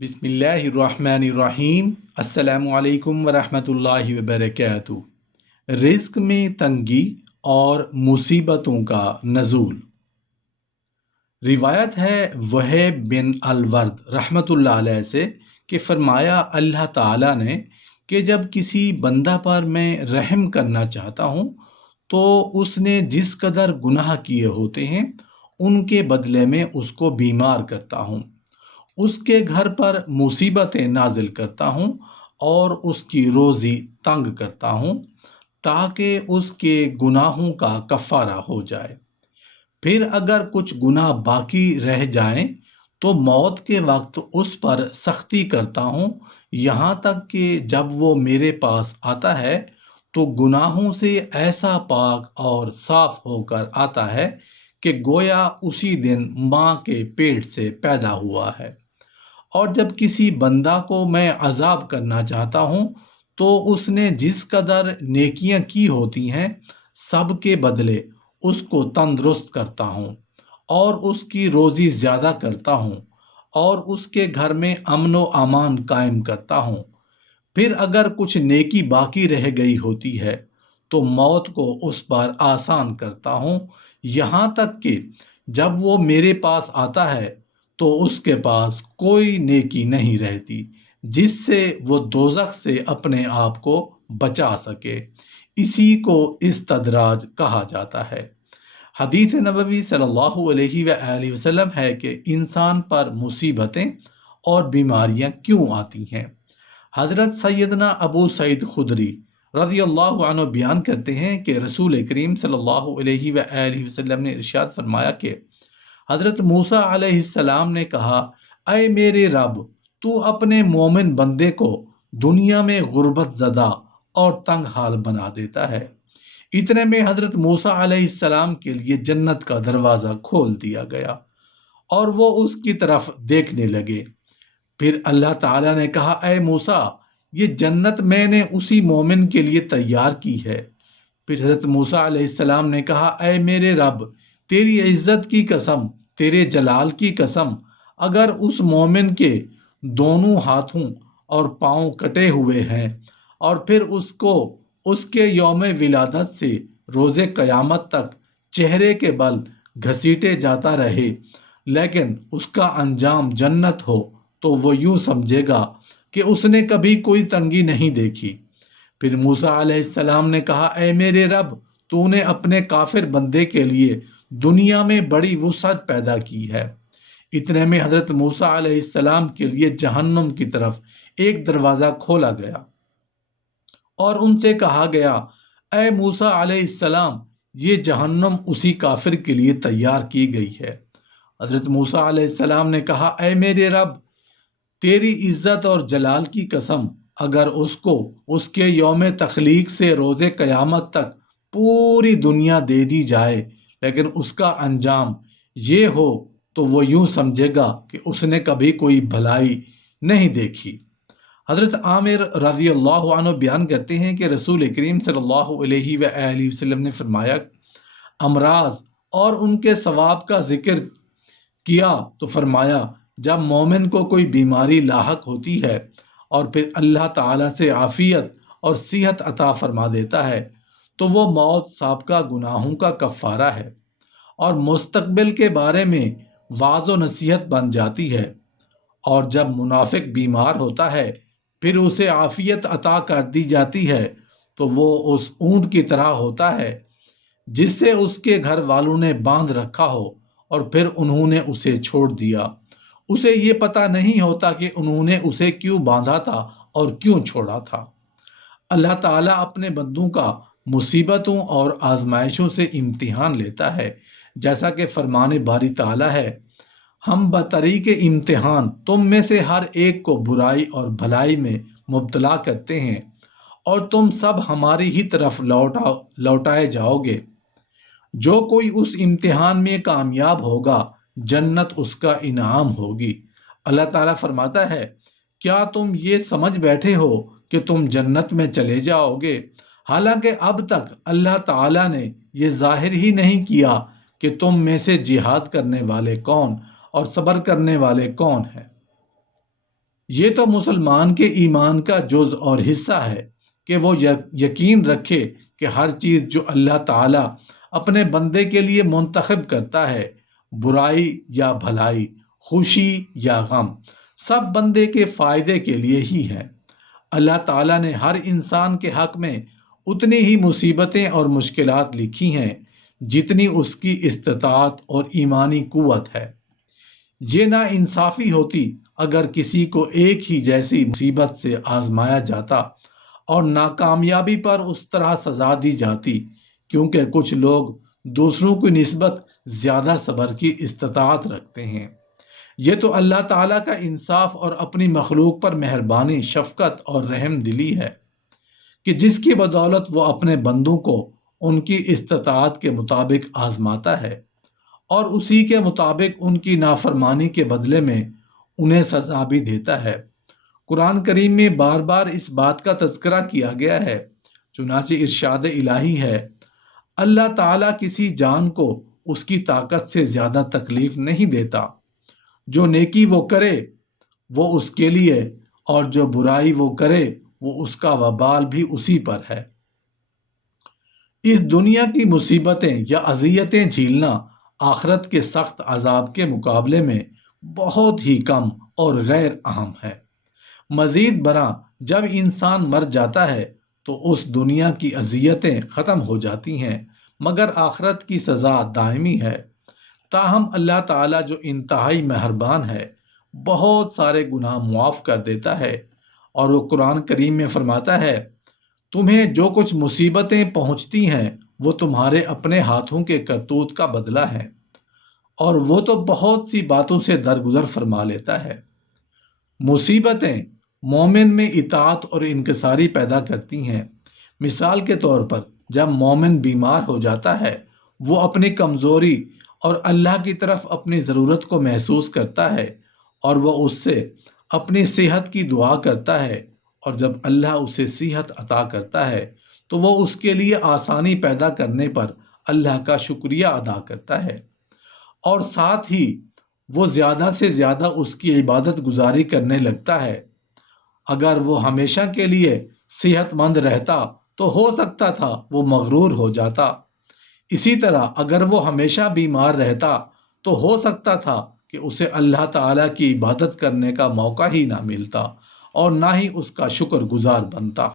बिस्मिल्लाहिर्रहमानिर्रहीम। अस्सलामु अलैकुम वरहमतुल्लाहि वबरकातुहू। रिज़्क़ में तंगी और मुसीबतों का नज़ूल। रिवायत है वहब बिन अलवर्द रहमतुल्लाह अलैह से कि फरमाया अल्लाह ताला ने कि जब किसी बंदा पर मैं रहम करना चाहता हूँ तो उसने जिस कदर गुनाह किए होते हैं उनके बदले में उसको बीमार करता हूँ, उसके घर पर मुसीबतें नाजिल करता हूँ और उसकी रोज़ी तंग करता हूँ ताकि उसके गुनाहों का कफ़ारा हो जाए। फिर अगर कुछ गुनाह बाकी रह जाएं तो मौत के वक्त उस पर सख्ती करता हूँ, यहाँ तक कि जब वो मेरे पास आता है तो गुनाहों से ऐसा पाक और साफ होकर आता है कि गोया उसी दिन माँ के पेट से पैदा हुआ है। और जब किसी बंदा को मैं अजाब करना चाहता हूँ तो उसने जिस कदर नेकियां की होती हैं सब के बदले उसको तंदुरुस्त करता हूँ और उसकी रोज़ी ज़्यादा करता हूँ और उसके घर में अमन व अमान कायम करता हूँ। फिर अगर कुछ नेकी बाकी रह गई होती है तो मौत को उस पर आसान करता हूँ, यहाँ तक कि जब वो मेरे पास आता है तो उसके पास कोई नेकी नहीं रहती जिससे वो दोज़ख से अपने आप को बचा सके। इसी को इस्तदराज कहा जाता है। हदीस नबवी सल्लल्लाहु अलैहि वसल्लम है कि इंसान पर मुसीबतें और बीमारियां क्यों आती हैं। हज़रत सैयदना अबू सईद खुदरी रज़ी अल्लाह अन्हु बयान करते हैं कि रसूल करीम सल्लल्लाहु अलैहि वसल्लम ने इरशाद फरमाया कि हज़रत मूसा अलैहिस्सलाम ने कहा, ऐ मेरे रब, तू अपने मोमिन बंदे को दुनिया में गुर्बत ज़दा और तंग हाल बना देता है। इतने में हज़रत मूसा अलैहिस्सलाम के लिए जन्नत का दरवाज़ा खोल दिया गया और वो उसकी तरफ देखने लगे। फिर अल्लाह ताला ने कहा, ऐ मूसा, ये जन्नत मैंने उसी मोमिन के लिए तैयार की है। फिर हज़रत मूसा अलैहिस्सलाम ने कहा, ऐ मेरे रब, तेरी इज्जत की कसम, तेरे जलाल की कसम, अगर उस मोमिन के दोनों हाथों और पाँव कटे हुए हैं और फिर उसको उसके यौम विलादत से रोज़े क़यामत तक चेहरे के बल घसीटे जाता रहे लेकिन उसका अंजाम जन्नत हो तो वो यूं समझेगा कि उसने कभी कोई तंगी नहीं देखी। फिर मूसा अलैहिस्सलाम ने कहा, ऐ मेरे रब, तूने अपने काफिर बंदे के लिए दुनिया में बड़ी वुसअत पैदा की है। इतने में हजरत मूसा अलैहिस्सलाम के लिए जहन्नुम की तरफ एक दरवाज़ा खोला गया और उनसे कहा गया, ऐ मूसा अलैहिस्सलाम, ये जहन्नुम उसी काफिर के लिए तैयार की गई है। हजरत मूसा अलैहिस्सलाम ने कहा, ऐ मेरे रब, तेरी इज्जत और जलाल की कसम, अगर उसको उसके यौम तखलीक से रोज़े क़यामत तक पूरी दुनिया दे दी जाए लेकिन उसका अंजाम ये हो तो वो यूं समझेगा कि उसने कभी कोई भलाई नहीं देखी। हज़रत आमिर रज़ी अल्लाह अन्हु बयान करते हैं कि रसूल करीम सल्लल्लाहु अलैहि वसल्लम ने फरमाया, अमराज और उनके सवाब का जिक्र किया तो फरमाया, जब मोमिन को कोई बीमारी लाहक होती है और फिर अल्लाह ताला से आफियत और सेहत अता फरमा देता है तो वो मौत साबका गुनाहों का कफ़ारा है और मुस्तकबिल के बारे में वाज़ो नसीहत बन जाती है। और जब मुनाफिक बीमार होता है फिर उसे आफियत अता कर दी जाती है तो वो उस ऊंट की तरह होता है जिससे उसके घर वालों ने बांध रखा हो और फिर उन्होंने उसे छोड़ दिया। उसे ये पता नहीं होता कि उन्होंने उसे क्यों बांधा था और क्यों छोड़ा था। अल्लाह ताला अपने बंदों का मुसीबतों और आजमाइशों से इम्तिहान लेता है, जैसा कि फरमाने बारी ताला है, हम बतरीके इम्तिहान तुम में से हर एक को बुराई और भलाई में मुब्तला करते हैं और तुम सब हमारी ही तरफ लौटाए जाओगे। जो कोई उस इम्तिहान में कामयाब होगा जन्नत उसका इनाम होगी। अल्लाह ताला फरमाता है, क्या तुम ये समझ बैठे हो कि तुम जन्नत में चले जाओगे, हालांकि अब तक अल्लाह ताला ने ये जाहिर ही नहीं किया कि तुम में से जिहाद करने वाले कौन और सब्र करने वाले कौन हैं। یہ تو مسلمان کے ایمان کا جز اور حصہ ہے کہ وہ یقین رکھے کہ ہر چیز جو اللہ تعالیٰ اپنے بندے کے لیے منتخب کرتا ہے، برائی یا بھلائی، خوشی یا غم، سب بندے کے فائدے کے لیے ہی ہے۔ اللہ تعالیٰ نے ہر انسان کے حق میں اتنی ہی مصیبتیں اور مشکلات لکھی ہیں جتنی اس کی استطاعت اور ایمانی قوت ہے۔ یہ نا انصافی ہوتی اگر کسی کو ایک ہی جیسی مصیبت سے آزمایا جاتا اور ناکامیابی پر اس طرح سزا دی جاتی، کیونکہ کچھ لوگ دوسروں کی نسبت زیادہ صبر کی استطاعت رکھتے ہیں۔ یہ تو اللہ تعالیٰ کا انصاف اور اپنی مخلوق پر مہربانی، شفقت اور رحم دلی ہے کہ جس کی بدولت وہ اپنے بندوں کو ان کی استطاعت کے مطابق آزماتا ہے اور اسی کے مطابق ان کی نافرمانی کے بدلے میں انہیں سزا بھی دیتا ہے۔ قرآن کریم میں بار بار اس بات کا تذکرہ کیا گیا ہے، چنانچہ ارشاد الہی ہے، اللہ تعالیٰ کسی جان کو اس کی طاقت سے زیادہ تکلیف نہیں دیتا۔ جو نیکی وہ کرے وہ اس کے لیے، اور جو برائی وہ کرے وہ اس کا وبال بھی اسی پر ہے۔ اس دنیا کی مصیبتیں یا اذیتیں جھیلنا آخرت کے سخت عذاب کے مقابلے میں بہت ہی کم اور غیر اہم ہے۔ مزید برآں جب انسان مر جاتا ہے تو اس دنیا کی اذیتیں ختم ہو جاتی ہیں، مگر آخرت کی سزا دائمی ہے۔ تاہم اللہ تعالیٰ جو انتہائی مہربان ہے، بہت سارے گناہ معاف کر دیتا ہے، اور وہ قرآن کریم میں فرماتا ہے، تمہیں جو کچھ مصیبتیں پہنچتی ہیں وہ تمہارے اپنے ہاتھوں کے کرتوت کا بدلہ ہے، اور وہ تو بہت سی باتوں سے درگزر فرما لیتا ہے۔ مصیبتیں مومن میں اطاعت اور انکساری پیدا کرتی ہیں۔ مثال کے طور پر جب مومن بیمار ہو جاتا ہے، وہ اپنی کمزوری اور اللہ کی طرف اپنی ضرورت کو محسوس کرتا ہے، اور وہ اس سے اپنی صحت کی دعا کرتا ہے، اور جب اللہ اسے صحت عطا کرتا ہے تو وہ اس کے لیے آسانی پیدا کرنے پر اللہ کا شکریہ ادا کرتا ہے، اور ساتھ ہی وہ زیادہ سے زیادہ اس کی عبادت گزاری کرنے لگتا ہے۔ اگر وہ ہمیشہ کے لیے صحت مند رہتا تو ہو سکتا تھا وہ مغرور ہو جاتا، اسی طرح اگر وہ ہمیشہ بیمار رہتا تو ہو سکتا تھا کہ اسے اللہ تعالیٰ کی عبادت کرنے کا موقع ہی نہ ملتا اور نہ ہی اس کا شکر گزار بنتا۔